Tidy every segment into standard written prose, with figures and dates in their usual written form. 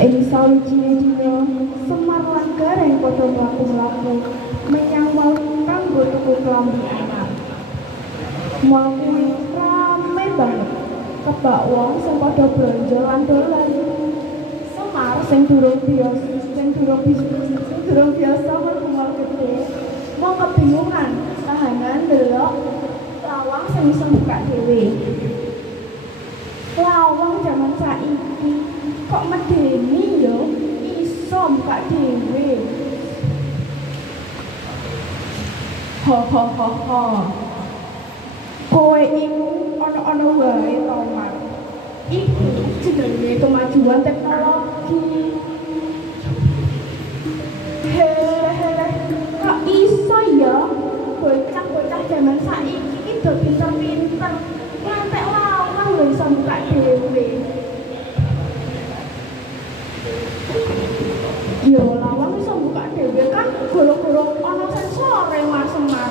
Ing sawijine dina Semar lan Gareng padha mlaku-mlaku menyang mal kanggo tuku klambi anyar. Mal kuwi rame banget. Kebak wong sing padha blanja lan dolan. Semar sing durung biasa mlebu mal gede, mau kebingungan tahanan ndelok lawang sing iso buka dhewe. Lawang jaman saiki kok medeni yo iso buka dhewe. Ho ho ho ho. Kowe iku ana-ana wae to, Mas. Iku jenenge kemajuan teknologi. Kok iso ya bocah-bocah jaman saiki iki do pinter-pinter. Ngantek lawang lho iso buka dhewe. Yo lawang iso buka dhewe kan gara-gara ana sensore Mas Semar.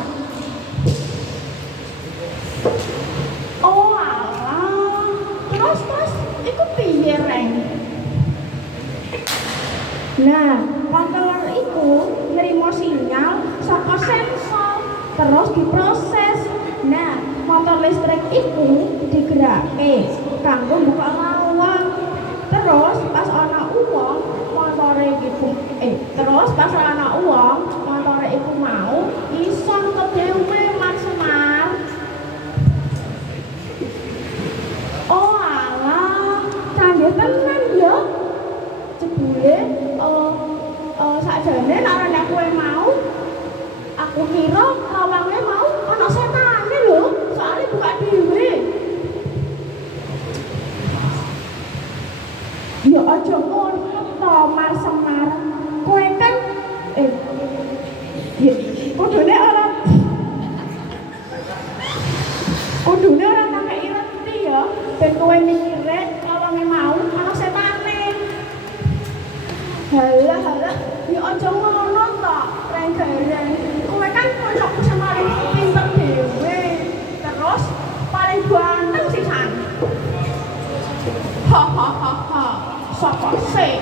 Oh alah. Terus iku piye reng? Nah, controller iku nrimo sinyal saka sensor terus diproses. Nah, motor listrik iku digerake kanggo buka lawang. Terus pas ana uang motore iku mau iso nutup dhewe Mas Semar. Oh alah, canggih tenan ya. Jebule sakjane nek kowe mau aku kira lawange mau ana setane lho, soalnya buka dhewe. Ya aja ngono to Mas Semar. Kowe kan kudune ora tak kei reti ya, ben kowe mikire lawange mau ana setane. Halah, ya aja ngono to, Reng Gareng. Kowe kan kancaku sing paling pinter dhewe. Terus paling ganteng sisan. Ha. Sapa sih?